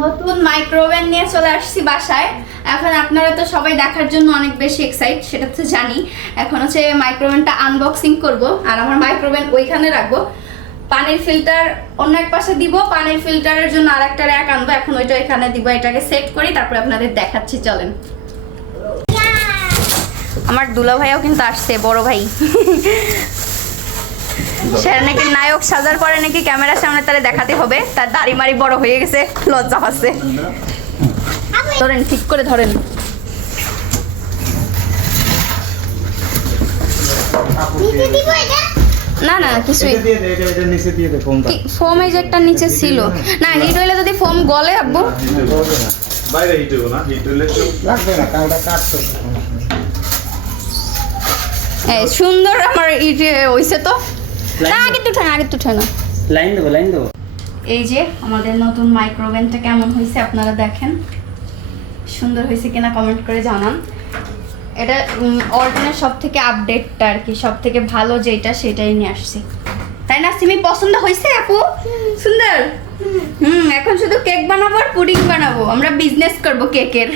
নতুন মাইক্রোওভেন নিয়ে চলে আসছি বাসায়। এখন আপনারা তো সবাই দেখার জন্য অনেক বেশি এক্সাইট, সেটা তো জানি। এখন হচ্ছে মাইক্রোওভেনটা আনবক্সিং করব, আর আমার মাইক্রোওভেন ওইখানে রাখবো। পানির ফিল্টার অন্য এক পাশে দিব, পানির ফিল্টারের জন্য আরেকটা র্যাক আনবো। এখন ওইটা এখানে দিব, এটাকে সেট করি, তারপর আপনাদের দেখাচ্ছি। চলেন। আমার দুলা ভাইও কিন্তু আসছে, বড় ভাই। সে নাকি নায়ক সাজার পরে নাকি ক্যামেরার সামনে তারে দেখাতে হবে, তার দাড়ি মাড়ি বড় হয়ে গেছে, লজ্জা পাচ্ছে। ধরেন, ঠিক করে ধরেন। না না কিছুই, ফোম এই যে একটা নিচে ছিল না, হিট হইলে যদি ফোম গলে আব্বু। বাইরে হিট হইব না, হিট হইলে লাগবে না, কাউটা কাটতো। এই সুন্দর আমার ইট হইছে তো। না আগে তো ঠানা, আগে তো ঠানা। লাইন দেবো, লাইন দেবো। এই যে আমাদের নতুন মাইক্রোওভেনটা কেমন হয়েছে আপনারা দেখেন। সুন্দর হয়েছে কিনা কমেন্ট করে জানান। এটা অরিজিনাল সব থেকে আপডেটটা আর কি, সব থেকে ভালো যেটা সেটাই নিয়ে আসছি, তাই না সিমি? পছন্দ হয়েছে আপু? সুন্দর। এখন শুধু কেক বানাবো আর পুডিং বানাবো, আমরা বিজনেস করব কেকের।